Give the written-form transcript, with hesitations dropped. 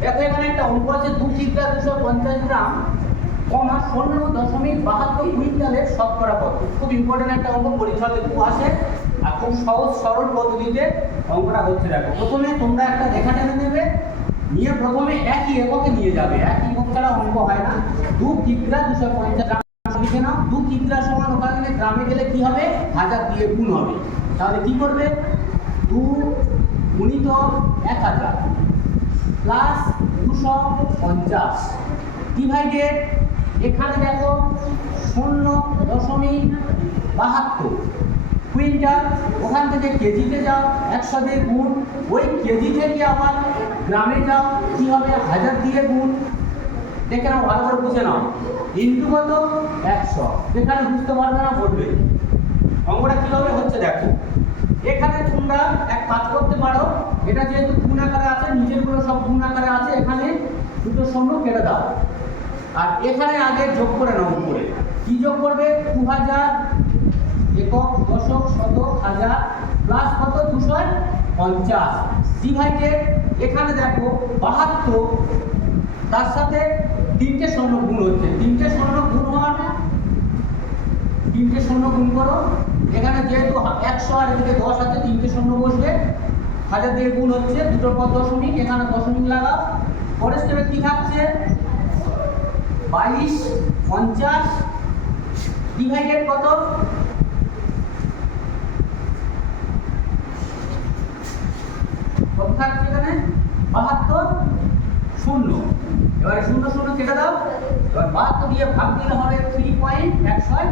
দেখো এখানে একটা অঙ্ক আছে 2 কিগ্রা 250 গ্রাম কমা 0.72 কুইন্টালের শতকরা কত। খুব ইম্পর্টেন্ট একটা অঙ্ক, পরীক্ষাতে খুব আসে আর খুব সহজ সরল পদ্ধতিতে অঙ্কটা হচ্ছে। দেখো প্রথমে তোমরা একটা রেখা টেনে নেবে, নিয়ে প্রথমে একই এককে নিয়ে যাবে, এক একক ছাড়া অঙ্ক হয় না। 2 কিগ্রা 250 গ্রাম লিখে নাও। 2 কিগ্রা সমান ওখানে গ্রামে গেলে কি হবে, 1000 দিয়ে গুণ হবে। তাহলে কি করবে, 2 গুণিত 1000 প্লাস 250 ডিভাইডেড, এখানে দেখো 0.72 কুইন্টাল, ওখান থেকে কেজিতে যাও 100 দিয়ে গুণ, ওই কেজি থেকে আবার গ্রামে যাও, কি হবে 1000 দিয়ে গুণ। দেখে নাও, ভালো করে বুঝে নাও, ইন্টু কত 100। যেখানে বুঝতে পারবে না বলবে। অঙ্কটা কিভাবে হচ্ছে দেখো, এখানে তোমরা এক কাজ করতে পারো, এটা যেহেতু গুণ আকারে আছে, নিচের গুলো সব গুণ আকারে আছে, এখানে দুটো শূন্য কেটে দাও আর এখানে আগে যোগ করে নাও। উপরে কি যোগ করবে, 2000 একক দশক শতক হাজার প্লাস কত 250 ডিভাইডেড, এখানে দেখো 72, তার সাথে 3টে শূন্য গুণ হচ্ছে, 3টে শূন্য গুণ হওয়ার 3টে শূন্য গুণ করো। এখানে যেহেতু 100 আর এদিকে 10 আছে, 3টে শূন্য বসবে, 1000 দিয়ে গুণ হচ্ছে, দুটোর পর দশমিক, এখানে দশমিক লাগাও। পরের স্টেপে কি থাকছে, 2250 ডিভাইডেড কত, কত থাকছে এখানে 72 শূন্য। এবারে শূন্য শূন্য কেটে দাও, এবার 72 দিয়ে ভাগ দিলে হবে 3.1%